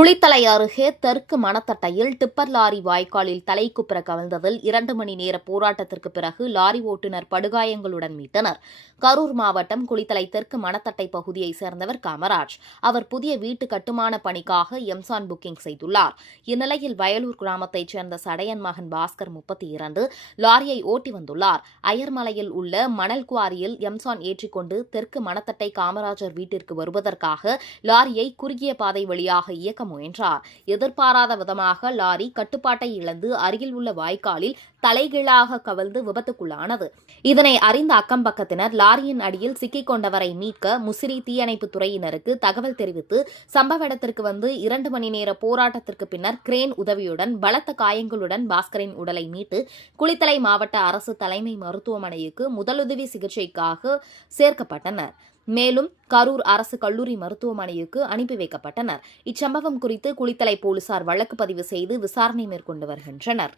குளித்தலை அருகே தெற்கு மணத்தட்டையில் tipper lorry வாய்க்காலில் தலைக்குப்புற கவிழ்ந்ததில் 2 மணி நேர போராட்டத்திற்கு பிறகு லாரி ஓட்டுநர் படுகாயங்களுடன் மீட்டனர். கரூர் மாவட்டம் குளித்தலை தெற்கு மணத்தட்டை பகுதியைச் சேர்ந்தவர் காமராஜ். அவர் புதிய வீட்டு கட்டுமான பணிக்காக எம்சான் புக்கிங் செய்துள்ளார். இந்நிலையில் வயலூர் கிராமத்தைச் சேர்ந்த சடையன் மகன் பாஸ்கர் 32 லாரியை ஓட்டி வந்துள்ளார். அயர்மலையில் உள்ள மணல் குவாரியில் எம்சான் ஏற்றிக்கொண்டு தெற்கு மணத்தட்டை காமராஜர் வீட்டிற்கு வருவதற்காக லாரியை குறுகிய பாதை வழியாக இயக்க முயன்றார். எதிர்பாராத விதமாக லாரி கட்டுப்பாட்டை இழந்து அருகில் உள்ள வாய்க்காலில் தலைகீழாக கவிழ்ந்து விபத்துக்குள்ளானது. இதனை அறிந்த அக்கம்பக்கத்தினர் லாரியின் அடியில் சிக்கிக் கொண்டவரை மீட்க முசிறி தீயணைப்புத் துறையினருக்கு தகவல் தெரிவித்து சம்பவ இடத்திற்கு வந்து 2 மணி நேர போராட்டத்திற்கு பின்னர் கிரேன் உதவியுடன் பலத்த காயங்களுடன் பாஸ்கரின் உடலை மீட்டு குளித்தலை மாவட்ட அரசு தலைமை மருத்துவமனைக்கு முதலுதவி சிகிச்சைக்காக சேர்க்கப்பட்டனர். மேலும் கரூர் அரசு கல்லூரி மருத்துவமனைக்கு அனுப்பி வைக்கப்பட்டனர். இச்சம்பவம் குறித்து குளித்தலை போலீசார் வழக்கு பதிவு செய்து விசாரணை மேற்கொண்டு வருகின்றனர்.